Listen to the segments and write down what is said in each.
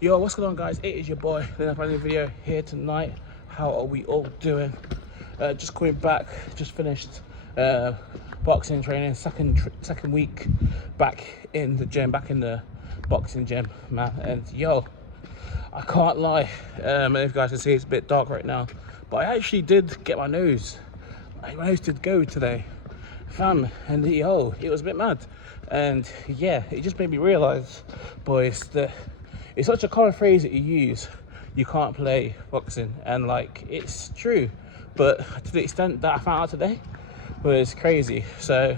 Yo, what's going on, guys? It is your boy. Another brand new video here tonight. How are we all doing? Just coming back, just finished boxing training, second week back in the gym, back in the boxing gym, man. And yo, I can't lie. If you guys can see, it's a bit dark right now, but I actually did get my nose. My nose did go today, fam. And yo, it was a bit mad. And yeah, it just made me realise, boys, that it's such a common phrase that you use. You can't play boxing, and like, it's true, but to the extent that I found out today was crazy. So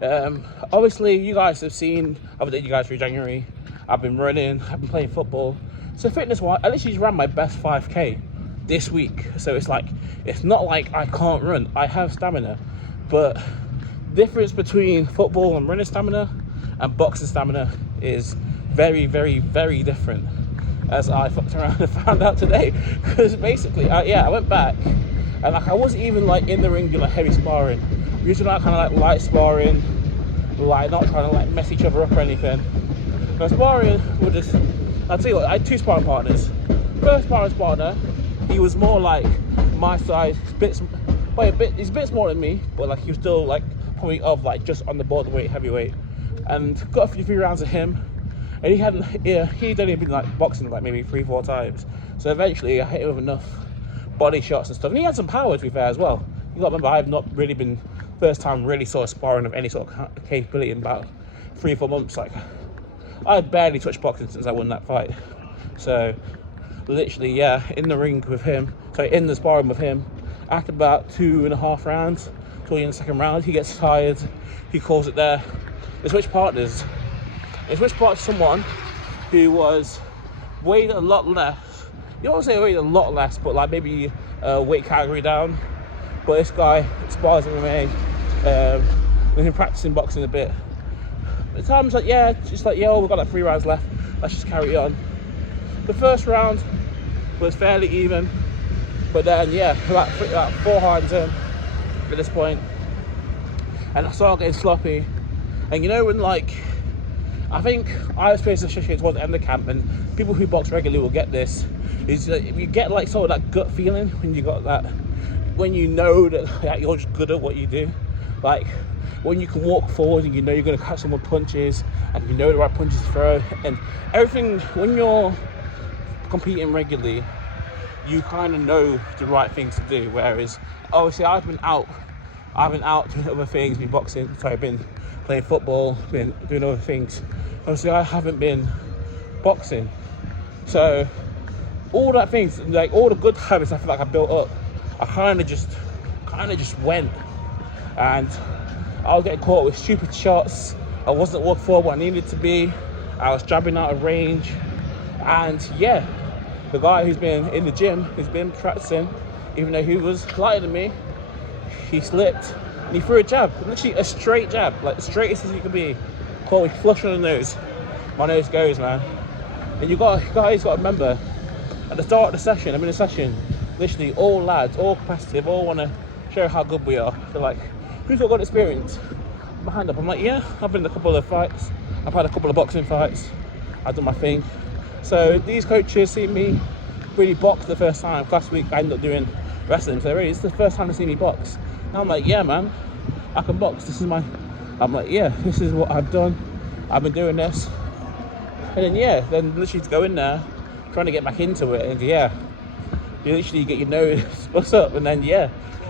obviously you guys have seen, I've updated you guys through January. I've been running, I've been playing football. So fitness wise, I literally just ran my best 5k this week. So it's like, it's not like I can't run. I have stamina, but difference between football and running stamina and boxing stamina is very, very, very different, as I fucked around and found out today. Because basically, I went back, and like, I wasn't even like in the ring doing like heavy sparring. Usually like kind of like light sparring, like not trying to like mess each other up or anything. But sparring with this, I'll tell you what, I had two sparring partners. First sparring partner, he was more like my size, he's a bit smaller than me, but like he was still like probably of like just on the borderweight, heavyweight, and got a few rounds of him. And he'd only been like boxing like maybe 3-4 times. So eventually I hit him with enough body shots and stuff. And he had some power, to be fair, as well. You got to remember, I've not really been, first time really sort of sparring of any sort of capability in about 3-4 months. Like, I barely touched boxing since I won that fight. So literally, yeah, in the ring with him, in the sparring with him, after about 2.5 rounds, till in the second round, he gets tired, he calls it there. They switch partners. It switched part to someone who was weighed a lot less. You don't say weighed a lot less, but like maybe weight category down. But this guy spars MMA. We've been practicing boxing a bit. At times, like, yeah, just like, yo, we've got like 3 rounds left. Let's just carry on. The first round was fairly even, but then yeah, about 4 hands in at this point, and I started getting sloppy. And you know when like, I think I was facing especially towards the end of the camp, and people who box regularly will get this, is that you get like sort of that gut feeling when you got that, when you know that you're just good at what you do. Like when you can walk forward and you know you're going to catch some more punches, and you know the right punches to throw, and everything. When you're competing regularly, you kind of know the right things to do. Whereas obviously I've been out doing other things, been boxing, been playing football, been doing other things. Obviously I haven't been boxing. So all that things, like all the good habits I feel like I built up, I kind of just went. And I was getting caught with stupid shots. I wasn't walking forward what I needed to be. I was jabbing out of range. And yeah, the guy who's been in the gym, who's been practicing, even though he was lighter than me, he slipped and he threw a jab, literally a straight jab, like the straightest as you can be. Caught me flush on the nose. My nose goes, man. And you guys got to remember, at the start of the session, I'm in a session, literally all lads, all competitive, all want to show how good we are. They're like, who's got good experience? My hand up. I'm like, yeah, I've been in a couple of fights. I've had a couple of boxing fights. I've done my thing. So these coaches see me really box the first time. Last week I ended up doing wrestling, so really it's the first time they see me box. And I'm like, yeah, man, I can box. I'm like, yeah, this is what I've done. I've been doing this. And then yeah, then literally to go in there, trying to get back into it, and yeah, you literally get your nose what's up, and then yeah,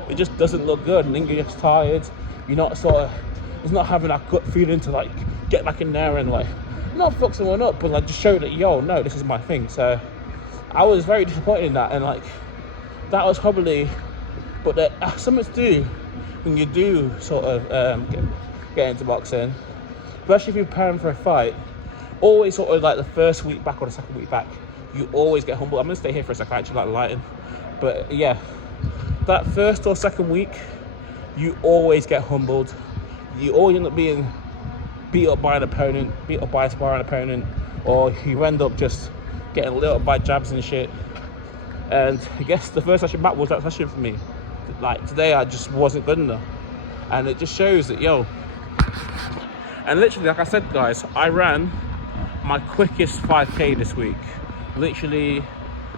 it just doesn't look good, and then you're just tired. You're not it's not having that gut feeling to like get back in there and like not fuck someone up, but like just show that, yo, no, this is my thing. So I was very disappointed in that, and like that was probably, but there's something to do when you do sort of get into boxing, especially if you're preparing for a fight. Always sort of like the first week back or the second week back, you always get humbled. I'm gonna stay here for a second, actually, like lighting, but yeah, that first or second week, you always get humbled. You always end up being beat up by an opponent, beat up by a sparring opponent, or you end up just getting lit up by jabs and shit. And I guess the first session back was that session for me. Like today I just wasn't good enough, and it just shows that, yo, and literally, like I said, guys, I ran my quickest 5k this week. literally,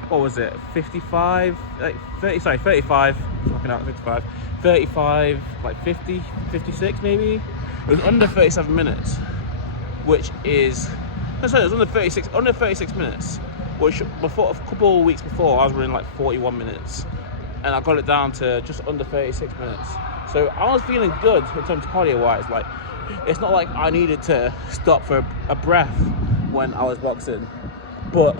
what was it, 55, like 30, sorry, 35, fucking out, 55, 35, like 50, 56 maybe. It was under 37 minutes, which is, no, sorry, it was under 36 minutes, which before, a couple of weeks before, I was running like 41 minutes, and I got it down to just under 36 minutes. So I was feeling good in terms of cardio-wise. Like, it's not like I needed to stop for a breath when I was boxing, but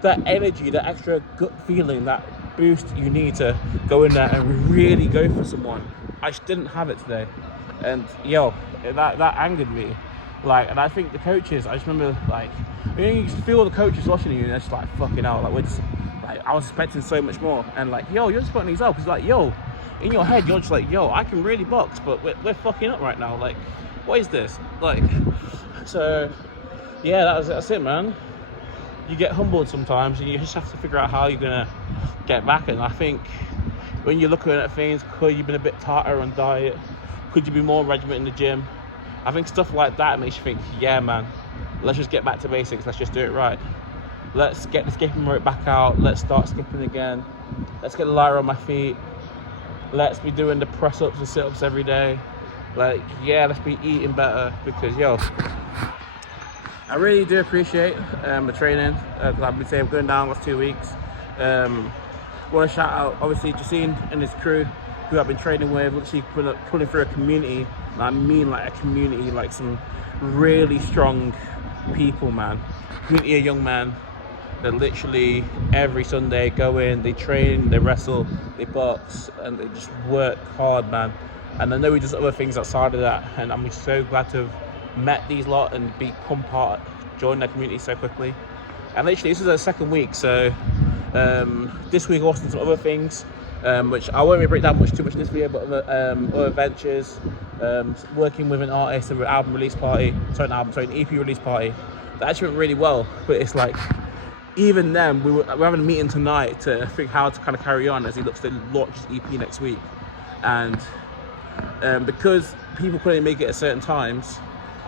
that energy, that extra gut feeling, that boost you need to go in there and really go for someone, I just didn't have it today. And yo, that angered me. Like, and I think the coaches, I just remember, like, you just feel the coaches watching you, and they're just like, fucking hell, like, we're just, like, I was expecting so much more. And like, yo, you're just putting these up, because like, yo, in your head, you're just like, yo, I can really box, but we're fucking up right now. Like, what is this? Like, so, yeah, that's it, man. You get humbled sometimes, and you just have to figure out how you're gonna get back. And I think when you're looking at things, could you been a bit tighter on diet? Could you be more regiment in the gym? I think stuff like that makes you think, yeah, man, let's just get back to basics. Let's just do it right. Let's get the skipping rope back out. Let's start skipping again. Let's get lighter on my feet. Let's be doing the press-ups and sit-ups every day. Like, yeah, let's be eating better, because, yo, I really do appreciate the training. I've been saying I'm going down last 2 weeks. Want to shout out, obviously, Jacine and his crew, who I've been training with, literally pulling through a community. And I mean, like, a community, like some really strong people, man. Community of young men that literally every Sunday go in, they train, they wrestle, they box, and they just work hard, man. And I know he does other things outside of that, and I'm just so glad to have met these lot and become part, join their community so quickly. And literally, this is our second week, so this week also some other things, which I won't really break down too much in this video, but other ventures, working with an artist and an album release party, an EP release party. That actually went really well, but it's like, even then, we're having a meeting tonight to figure how to kind of carry on as he looks to launch his EP next week. And because people couldn't make it at certain times,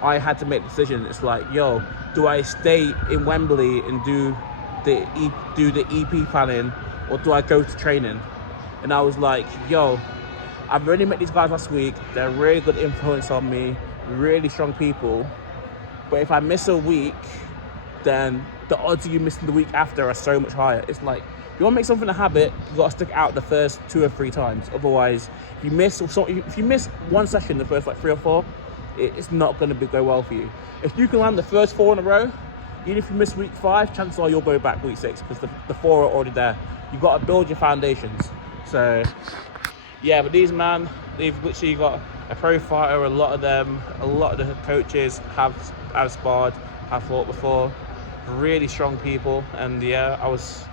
I had to make the decision. It's like, yo, do I stay in Wembley and do the EP planning, or do I go to training? And I was like, yo, I've already met these guys last week. They're a really good influence on me, really strong people. But if I miss a week, then the odds of you missing the week after are so much higher. It's like, you want to make something a habit, you got to stick it out the first 2 or 3 times. Otherwise, if you miss one session, the first like 3 or 4, it's not going to go well for you. If you can land the first 4 in a row, even if you miss week 5, chances are you'll go back week 6, because the 4 are already there. You've got to build your foundations. So, yeah, but these, man, they've literally got a pro fighter. A lot of the coaches have sparred, have fought before. Really strong people, and yeah, I was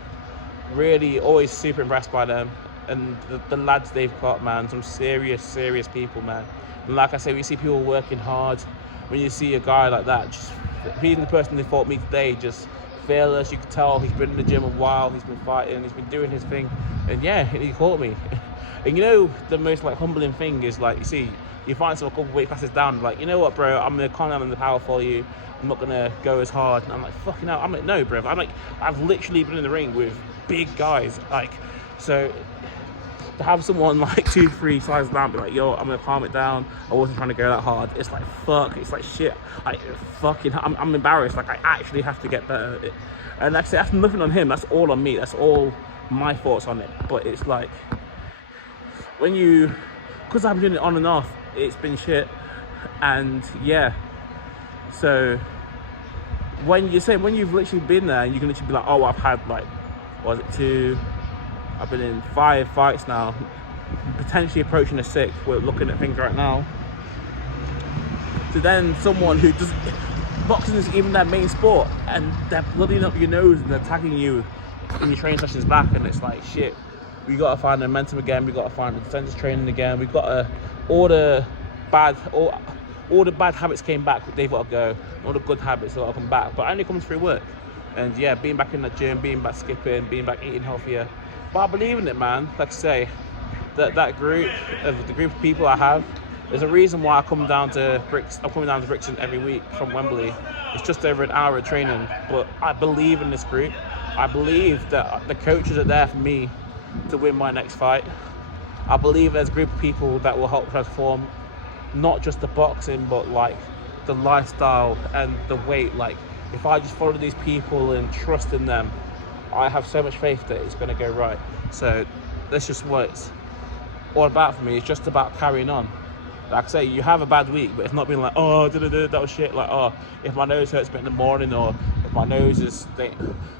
really always super impressed by them and the lads they've got, man. Some serious people, man. And like I say, we see people working hard. When you see a guy like that, just being the person they fought me today, just fearless. You can tell he's been in the gym a while, he's been fighting, he's been doing his thing, and yeah, he caught me. And you know, the most like humbling thing is, like, you see, you find someone a couple of weight classes down, like, you know what, bro, I'm gonna calm down in the power for you. I'm not gonna go as hard. And I'm like, fucking hell. I'm like, no, bro. I've literally been in the ring with big guys. Like, so to have someone like 2-3 sizes down be like, yo, I'm gonna calm it down, I wasn't trying to go that hard, it's like, fuck, it's like, shit, like, fucking, I'm embarrassed. Like, I actually have to get better. And like I say, that's nothing on him, that's all on me, that's all my thoughts on it. But it's like, when you, because I've been doing it on and off, it's been shit. And yeah, so when you've literally been there, and you can literally be like, oh, I've had like, what was it, 2, I've been in 5 fights now, potentially approaching a 6th. We're looking at things right now. To then someone who does, boxing is even their main sport, and they're blooding up your nose and they're tagging you in your training sessions back, and it's like, shit, we got to find the momentum again, we got to find the defense training again, we've got to, all the bad habits came back, they've got to go, all the good habits have got to come back, but only comes through work. And yeah, being back in the gym, being back skipping, being back eating healthier. But I believe in it, man. Like I say, the group of people I have, there's a reason why I'm coming down to Brixton every week from Wembley. It's just over an hour of training, but I believe in this group. I believe that the coaches are there for me to win my next fight. I believe there's a group of people that will help transform not just the boxing, but like the lifestyle and the weight. Like, if I just follow these people and trust in them, I have so much faith that it's going to go right. So that's just what it's all about for me. It's just about carrying on. Like I say, you have a bad week, but it's not being like, oh, that was shit. Like, oh, if my nose hurts a bit in the morning, or if my nose is, if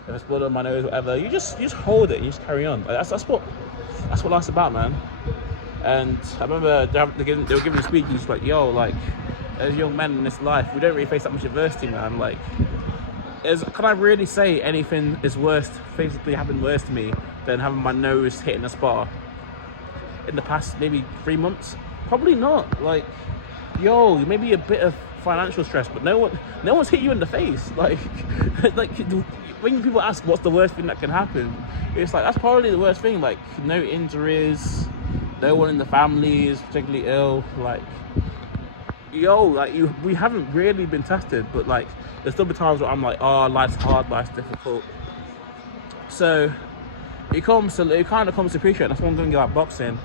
there's blood on my nose, whatever, you just hold it and you just carry on. Like, that's what life's about, man. And I remember they were giving a speech, and it's like, yo, like, as young men in this life, we don't really face that much adversity, man. Like, can I really say anything is worse, physically happened worse to me than having my nose hitting a spar in the past maybe 3 months? Probably not. Like, yo, maybe a bit of financial stress, but no one's hit you in the face. Like, like when people ask what's the worst thing that can happen, it's like, that's probably the worst thing. Like, no injuries, no one in the family is particularly ill. Like, yo, like, we haven't really been tested, but like, there's still been times where I'm like, oh, life's hard, life's difficult. So it kind of comes to appreciate. That's one thing about boxing.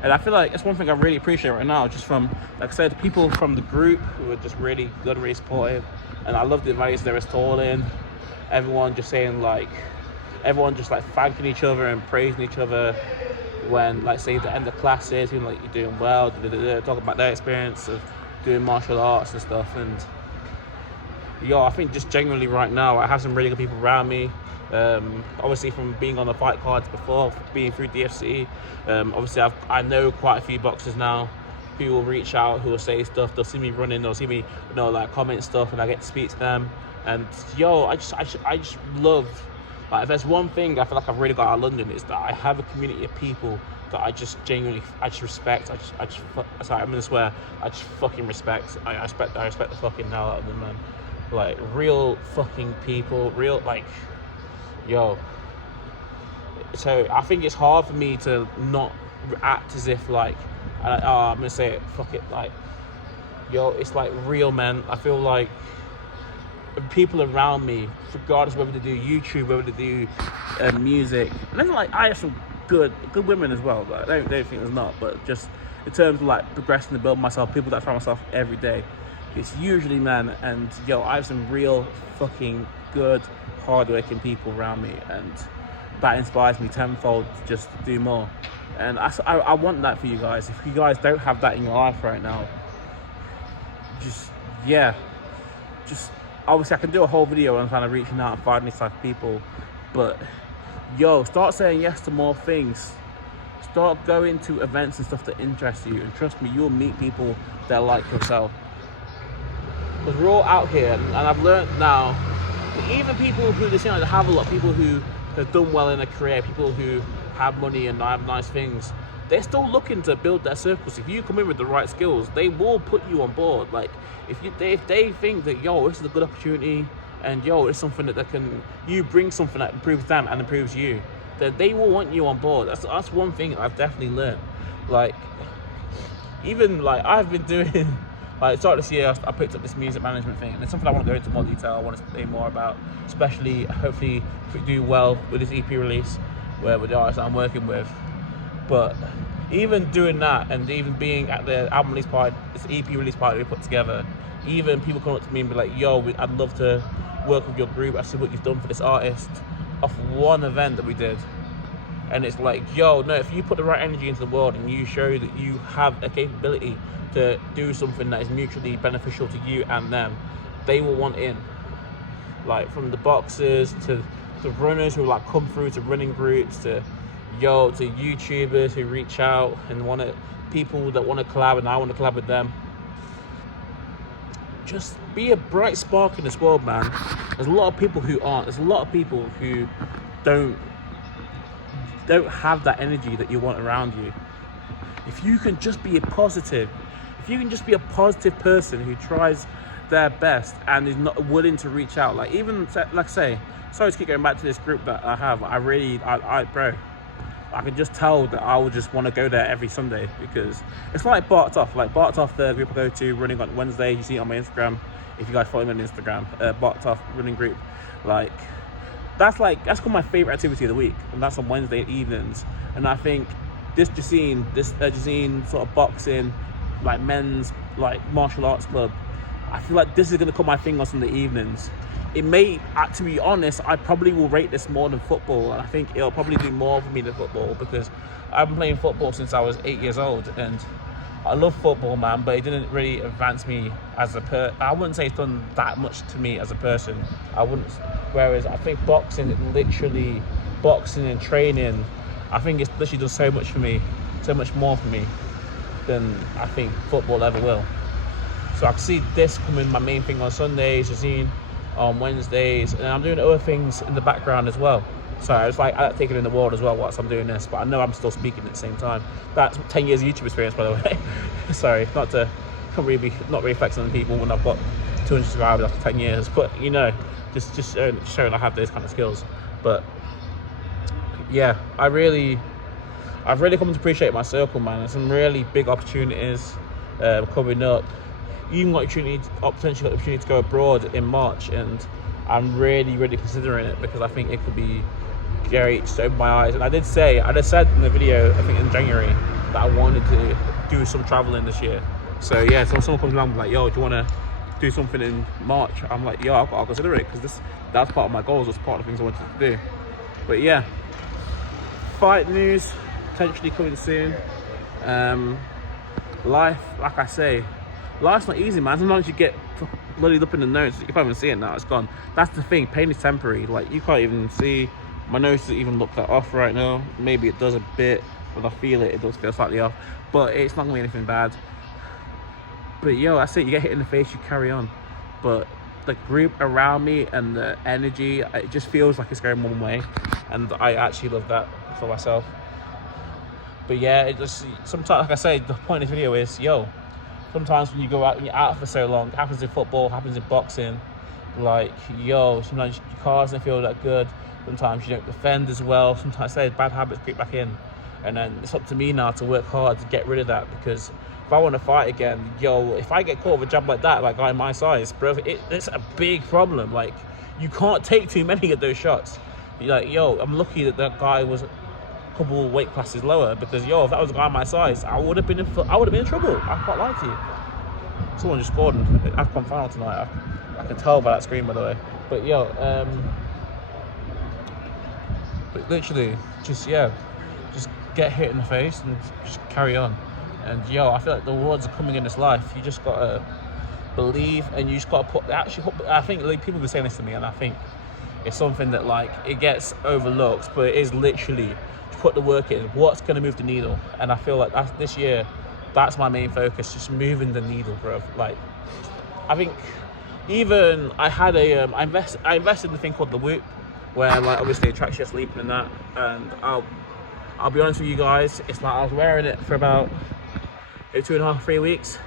And I feel like that's one thing I really appreciate right now, just from, like I said, people from the group who are just really good, really supportive. And I love the advice they're installing. Everyone just saying, like, everyone just like thanking each other and praising each other when, like, say, the end of classes, being like, you're doing well, talking about their experience of doing martial arts and stuff. And yo, I think just genuinely right now, I have some really good people around me. Obviously from being on the fight cards before, being through DFC, obviously I know quite a few boxers now who will reach out, who will say stuff. They'll see me running, they'll see me, like, comment stuff, and I get to speak to them. And yo, I just love, like, if there's one thing I feel like I've really got out of London, is that I have a community of people that I just genuinely, respect. Sorry, I'm gonna swear, I just fucking respect. I respect the fucking hell out of them, man. Like, real fucking people, real, like, yo. So I think it's hard for me to not act as if, like, I'm gonna say it, fuck it, like, yo, it's like real, man. I feel like people around me, regardless whether they do YouTube, whether they do music, and then, like, I have some good women as well. Like, I don't think there's not, but just in terms of, like, progressing to build myself, people that try myself every day, it's usually men. And yo, I have some real fucking good, hard-working people around me, and that inspires me tenfold to just do more. And I want that for you guys. If you guys don't have that in your life right now, just obviously I can do a whole video on kind of reaching out and finding these type of people, but yo, start saying yes to more things. Start going to events and stuff that interest you, and trust me, you'll meet people that are like yourself. Because we're all out here, and I've learned now that even people who, they seem like they have a lot, people who have done well in a career, people who have money and have nice things, they're still looking to build their circles. If you come in with the right skills, they will put you on board. Like, if they think that, yo, this is a good opportunity, and yo, it's something that you bring something that improves them and improves you, then they will want you on board. That's one thing I've definitely learned. Like, even, like, I've been doing, like, start this year, I picked up this music management thing, and it's something I want to go into more detail. I want to say more about, especially, hopefully, if we do well with this EP release, with the artists that I'm working with. But even doing that, and even being at the album release party, this EP release party we put together, even people come up to me and be like, yo, I'd love to work with your group, I see what you've done for this artist, off one event that we did. And it's like, yo, no, if you put the right energy into the world and you show that you have a capability to do something that is mutually beneficial to you and them, they will want in. Like, from the boxers to the runners who, like, come through to running groups, to YouTubers who reach out and people that want to collab, and I want to collab with them. Just be a bright spark in this world, man. There's a lot of people who aren't. There's a lot of people who don't have that energy that you want around you. If you can just be a positive person who tries their best and is not willing to reach out, like, even, like I say, sorry to keep going back to this group that I have, bro, I can just tell that I would just want to go there every Sunday, because it's like Barked Off, the group I go to running on Wednesday. You see it on my Instagram, if you guys follow me on Instagram, Barked Off running group. Like, that's called my favorite activity of the week, and that's on Wednesday evenings. And I think this Jazeen sort of boxing, like men's like martial arts club, I feel like this is gonna call my thing on Sunday evenings. It may, to be honest, I probably will rate this more than football, and I think it'll probably do more for me than football, because I've been playing football since I was 8 years old, and I love football, man, but it didn't really advance me as I wouldn't say it's done that much to me as a person. Whereas I think boxing and training, I think it's literally done so much for me, so much more for me than I think football ever will. So I can see this coming my main thing on Sundays, Jazeen on Wednesdays, and I'm doing other things in the background as well. So it's like I like taking in the world as well whilst I'm doing this, but I know I'm still speaking at the same time. That's 10 years of YouTube experience, by the way. Sorry, not really flexing on people when I've got 200 subscribers after 10 years, but you know, just showing I have those kind of skills. But yeah, I've really come to appreciate my circle, man. There's some really big opportunities coming up. You even potentially got the opportunity to go abroad in March, and I'm really considering it, because I think it could be great to open my eyes. And I just said in the video, I think in January, that I wanted to do some traveling this year. So yeah, so someone comes along like, yo, do you want to do something in March? I'm like, yo, I'll consider it, because that's part of my goals, that's part of the things I wanted to do. But yeah, fight news potentially coming soon. Life, like I say, life's not easy, man. Sometimes you get bloodied up in the nose. You can't even see it now, it's gone. That's the thing, pain is temporary. Like, you can't even see, my nose doesn't even look that off right now. Maybe it does a bit, but I feel it does feel slightly off, but it's not gonna be anything bad. But yo, that's it, you get hit in the face, you carry on. But the group around me and the energy, it just feels like it's going one way, and I actually love that for myself. But yeah, it just, sometimes, like I say, the point of this video is, yo, sometimes when you go out and you're out for so long, it happens in football, happens in boxing, like, yo, sometimes your cars don't feel that good, sometimes you don't defend as well, sometimes bad habits creep back in, and then it's up to me now to work hard to get rid of that, because if I want to fight again, yo, if I get caught with a jab like that, like a guy my size, bro, it's a big problem. Like, you can't take too many of those shots. You're like, yo, I'm lucky that guy was a couple weight classes lower, because yo, if that was a guy my size, I would have been in trouble. I can't lie to you. Someone just scored in AFCON final tonight. I can tell by that screen, by the way. But yo, but literally, just get hit in the face and just carry on. And yo, I feel like the rewards are coming in this life. You just gotta believe, and you just gotta I think like, people have been saying this to me, and I think it's something that, like, it gets overlooked, but it is literally to put the work in. What's gonna move the needle? And I feel like this year, that's my main focus, just moving the needle, bro. Like, I think even I had I invested in a thing called the Whoop, where, like, obviously it tracks your sleep and that. And I'll be honest with you guys, it's like I was wearing it for about 2.5-3 weeks,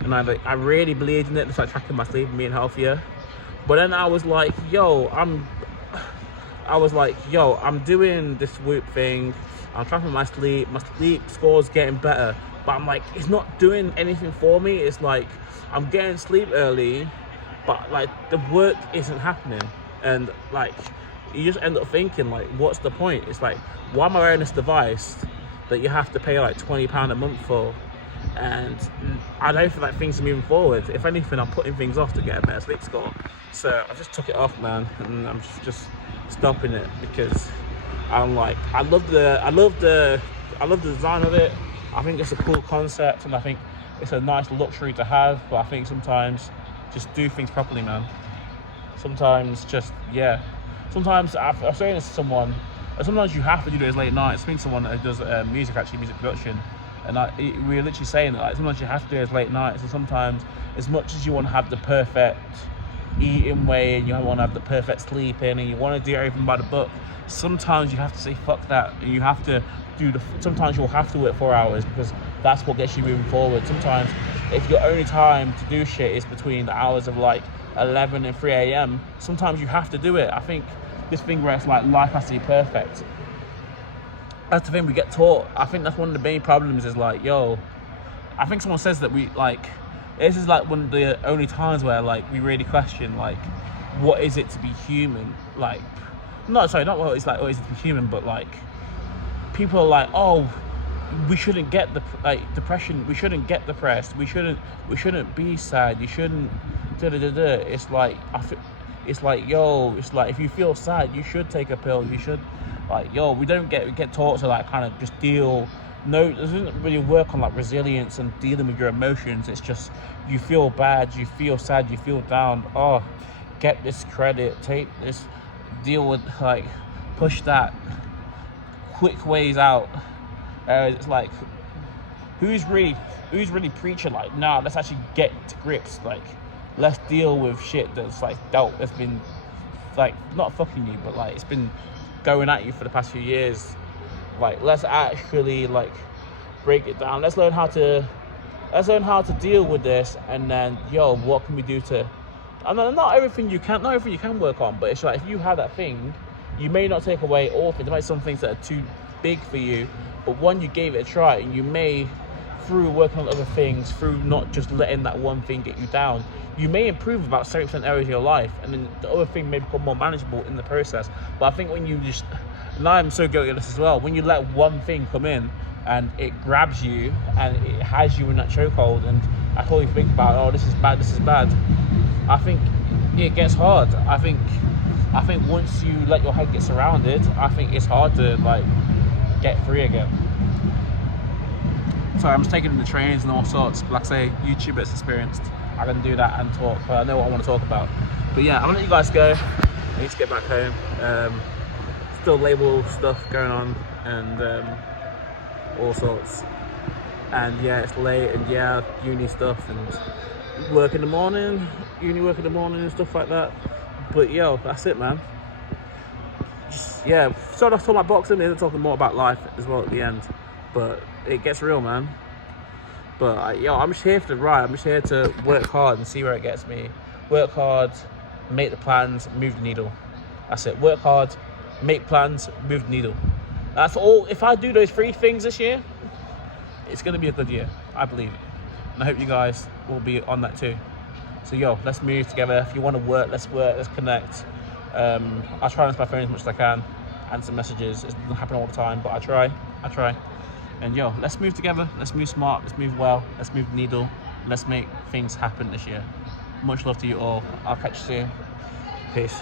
and I really believed in it. It's like tracking my sleep and being healthier. But then I was like, yo, I'm doing this Whoop thing, I'm tracking my sleep score's getting better, but I'm like, it's not doing anything for me. It's like, I'm getting sleep early, but like the work isn't happening, and like, you just end up thinking, like, what's the point? It's like, why am I wearing this device that you have to pay like £20 a month for? And I don't feel like things are moving forward. If anything, I'm putting things off to get a better sleep score. So I just took it off, man, and I'm just stopping it, because I'm like, I love the design of it. I think it's a cool concept, and I think it's a nice luxury to have. But I think sometimes just do things properly, man. Sometimes sometimes I was saying this to someone, sometimes you have to do those late nights. I think someone that does music production, and we were literally saying that, like, sometimes you have to do those late nights, and sometimes, as much as you want to have the perfect eating way, and you want to have the perfect sleeping, and you want to do everything by the book, sometimes you have to say fuck that, and you have to sometimes you'll have to work 4 hours, because that's what gets you moving forward. Sometimes if your only time to do shit is between the hours of like 11 and 3 a.m, sometimes you have to do it. I think this thing where it's like life has to be perfect, that's the thing we get taught. I think that's one of the main problems, is like, yo, I think someone says that this is like one of the only times where, like, we really question, like, what is it to be human? Like, not what it's like always to be human, but like people are like, oh, we shouldn't get depression, we shouldn't get depressed, we shouldn't be sad, you shouldn't It's like it's like, yo, it's like if you feel sad, you should take a pill, you should, like, yo, we get taught to like kind of just deal. No, it doesn't really work on like resilience and dealing with your emotions. It's just, you feel bad, you feel sad, you feel down. Oh, get this credit, take this, deal with, like, push that, quick ways out. It's like, who's really preaching like, nah, let's actually get to grips. Like, let's deal with shit that's like that's been like not fucking you, but like it's been going at you for the past few years. Like, let's actually like break it down. Let's learn how to deal with this, and then, yo, what can we do to? And not everything you can work on, but it's like, if you have that thing, you may not take away all things. There might be some things that are too big for you, but when you gave it a try, and you may, through working on other things, through not just letting that one thing get you down, you may improve about 70% areas of your life, and then the other thing may become more manageable in the process. But I think when you just, and I'm so guilty of this as well, when you let one thing come in and it grabs you and it has you in that chokehold, and that's all you think about, oh, this is bad, I think it gets hard. I think once you let your head get surrounded, I think it's hard to like get free again. Sorry, I'm just taking in the trains and all sorts. Like I say, YouTube is experienced. I can do that and talk, but I know what I want to talk about. But yeah, I'm gonna let you guys go. I need to get back home. Still label stuff going on, and all sorts. And yeah, it's late, and yeah, uni stuff and work in the morning, and stuff like that. But yo, that's it, man. Just, yeah, sort of talking about boxing, and talking more about life as well at the end. But it gets real, man. But yo, I'm just here for the ride. I'm just here to work hard and see where it gets me. Work hard, make the plans, move the needle. That's it. Work hard, make plans, move the needle. That's all. If I do those 3 things this year, it's going to be a good year. I believe it. And I hope you guys will be on that too. So yo, let's move together. If you want to work, let's connect. I try and answer my phone as much as I can, answer messages. It doesn't happen all the time, but I try. And yo, let's move together. Let's move smart. Let's move well. Let's move the needle. Let's make things happen this year. Much love to you all. I'll catch you soon. Peace.